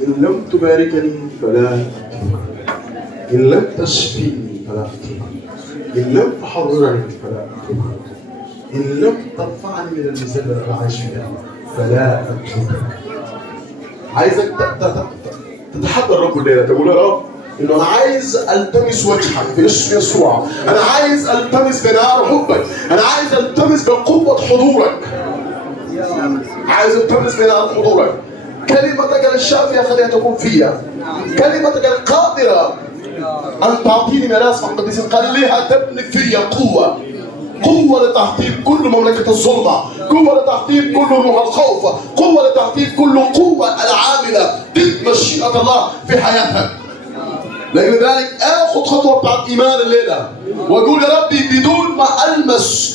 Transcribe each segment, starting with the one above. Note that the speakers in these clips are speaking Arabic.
إن لم تباركني فلا إن لم تشفيني فلا أتركك، إن لم تحررني فلا أتركك، إن لم ترفعني من المزبلة اللي أنا عايش فيها فلا أتركك. عايزك تتحدى الرب الليلة، تقول يا رب إنه أنا عايز ألتمس وجهك في اسم يسوع، أنا عايز ألتمس بنار حبك، أنا عايز ألتمس بقوة حضورك، عايز ألتمس بنار حضورك. كلمتك الشافية خليها تكون فيها، كلمتك القادرة أن تعطيني ميراث مقدس خليها تبني فيا قوة، قوة لتحطيم كل مملكة الظلمة، قوة لتحطيم كل روح الخوف، قوة لتحطيم كل قوة العاملة ضد مشيئة الله في حياتك. لذلك آخذ خطوة بتاعت إيمان الليلة وأقول يا ربي بدون ما ألمس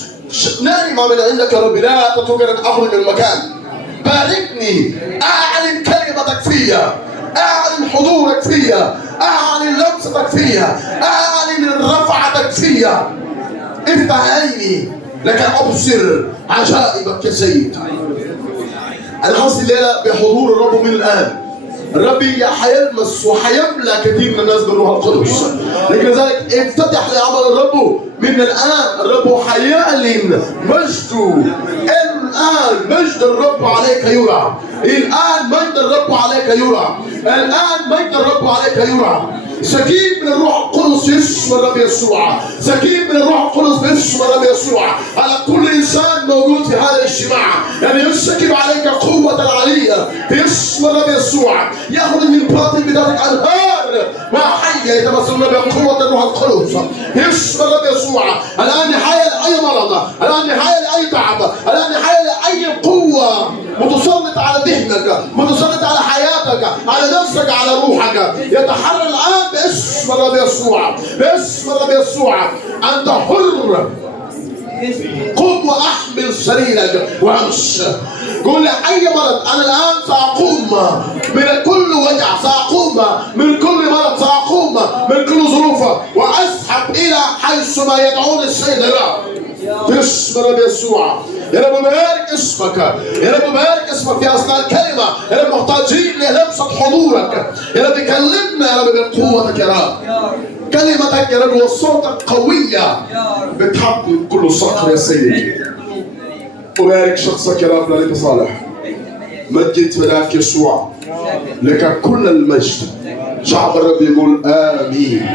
نعمة من عندك يا ربي لا تتركني أن أخرج من المكان. باركني، أعلن كلمتك فيا، أعلن حضورك فيا، أعلن لمستك فيا، أعلن رفعتك فيا. افتح عيني لكي أبصر عجائبك يا سيد. أنا حاسس الليلة بحضور الرب من الآن. الرب حيلمس وحيملأ كثير من الناس بالروح القدس. لذلك افتتح لعمل الرب من الآن. الرب حيعلن مجده. الآن مجد الرب عليك يرى. الآن مجد الرب عليك يرى. الآن مجد الرب عليك يرى. سكيب من الروح القدس باسم الرب يسوع، سكيب من الروح القدس باسم الرب يسوع على كل انسان موجود في هذا الاجتماع. يعني يسكب عليك قوة العلية باسم الرب يسوع. ياخذ من باطن بداية انهار ما حي يتمثلون بقوة الروح القدس باسم الرب يسوع. الان نحاية لاي مرض، الان نحاية لاي تعب، الان نحاية لاي قوة متسلطة على ذهنك، متسلطة على حياتك، على نفسك، على روحك. يتحرر الآن باسم الرب يسوع، باسم الرب يسوع. أنت حر. قم وأحمل سريرك وامش. قل لأي مرض أنا الآن سأقوم من كل وجع، سأقوم من كل مرض، سأقوم من كل ظروف وأسحب إلى حيث ما يدعون السيد الرب باسم الرب يسوع. يا رب بارك اسمك، يا رب بارك اسمك في اثناء الكلمه. يا رب محتاجين للمسه حضورك. يا رب كلمنا يا رب بقوتك يا رب. كلمتك يا رب وصوتك قويه بتحطم كل صخر يا سيدي. وبارك شخصك يا رب لانك صالح. مجد فداك يسوع، لك كل المجد. شعب الرب يقول امين.